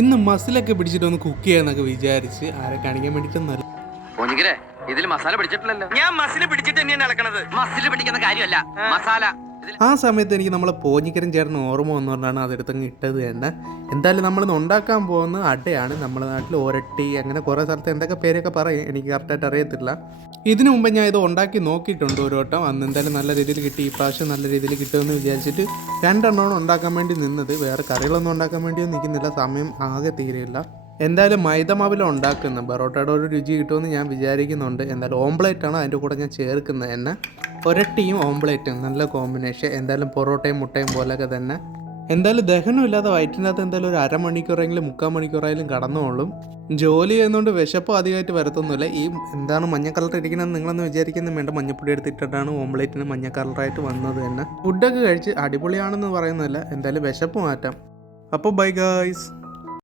ഇന്ന് മസിലൊക്കെ പിടിച്ചിട്ട് ഒന്ന് കുക്ക് ചെയ്യാന്നൊക്കെ വിചാരിച്ച് ആരെ കാണിക്കാൻ വേണ്ടിയിട്ടൊന്നല്ല. ഇതിൽ മസാല പിടിച്ചിട്ടില്ലല്ലോ. ഞാൻ മസിൽ പിടിച്ചിട്ട് തന്നെയാണ് നടക്കണത്. മസിൽ പിടിക്കുന്ന കാര്യമല്ല, മസാല. ആ സമയത്ത് എനിക്ക് നമ്മളെ പോഞ്ഞിക്കരൻ ചേർന്ന് ഓർമ്മ വന്നുകൊണ്ടാണ് അതെടുത്തങ്ങ് ഇട്ടത് തന്നെ. എന്തായാലും നമ്മളിന്ന് ഉണ്ടാക്കാൻ പോകുന്ന അടയാണ്. നമ്മുടെ നാട്ടിൽ ഒരട്ടി അങ്ങനെ കുറേ സ്ഥലത്ത് എന്തൊക്കെ പേരൊക്കെ പറയും, എനിക്ക് കറക്റ്റായിട്ട് അറിയത്തില്ല. ഇതിനു മുമ്പ് ഞാൻ ഇത് ഉണ്ടാക്കി നോക്കിയിട്ടുണ്ട് ഒരു വട്ടം. അന്ന് എന്തായാലും നല്ല രീതിയിൽ കിട്ടി. ഈ പ്രാവശ്യം നല്ല രീതിയിൽ കിട്ടുമെന്ന് വിചാരിച്ചിട്ട് 2 എണ്ണമാണ് ഉണ്ടാക്കാൻ വേണ്ടി നിന്നത്. വേറെ കറികളൊന്നും ഉണ്ടാക്കാൻ വേണ്ടിയൊന്നും നിൽക്കുന്നില്ല, സമയം ആകെ തീരെയില്ല. എന്തായാലും മൈദമാവിലാണ് ഉണ്ടാക്കുന്നത്. ബറോട്ടയുടെ ഒരു രുചി കിട്ടുമെന്ന് ഞാൻ വിചാരിക്കുന്നുണ്ട്. എന്തായാലും ഓംപ്ലേറ്റാണ് അതിൻ്റെ കൂടെ ഞാൻ ചേർക്കുന്നത് തന്നെ. ഒരട്ടിയും ഓംപ്ലേറ്റും നല്ല കോമ്പിനേഷൻ. എന്തായാലും പൊറോട്ടയും മുട്ടയും പോലെയൊക്കെ തന്നെ. എന്തായാലും ദഹനമില്ലാതെ വയറ്റിനകത്ത് എന്തായാലും ഒരു അരമണിക്കൂറെങ്കിലും 3/4 മണിക്കൂറായാലും കടന്നോളും. ജോലി ചെയ്യുന്നതുകൊണ്ട് വിശപ്പ് അധികമായിട്ട് വരത്തൊന്നുമില്ല. ഈ എന്താണ് മഞ്ഞ കളർ ഇരിക്കണമെന്ന് നിങ്ങളൊന്ന് വിചാരിക്കുന്നത് വേണ്ട. മഞ്ഞപ്പൊടി എടുത്തിട്ടാണ് ഓംപ്ലേറ്റിന് മഞ്ഞ കളറായിട്ട് വന്നത് തന്നെ. ഫുഡൊക്കെ കഴിച്ച് അടിപൊളിയാണെന്ന് പറയുന്നില്ല. എന്തായാലും വിശപ്പ് മാറ്റാം. അപ്പോൾ ബൈ ഗായ്സ്.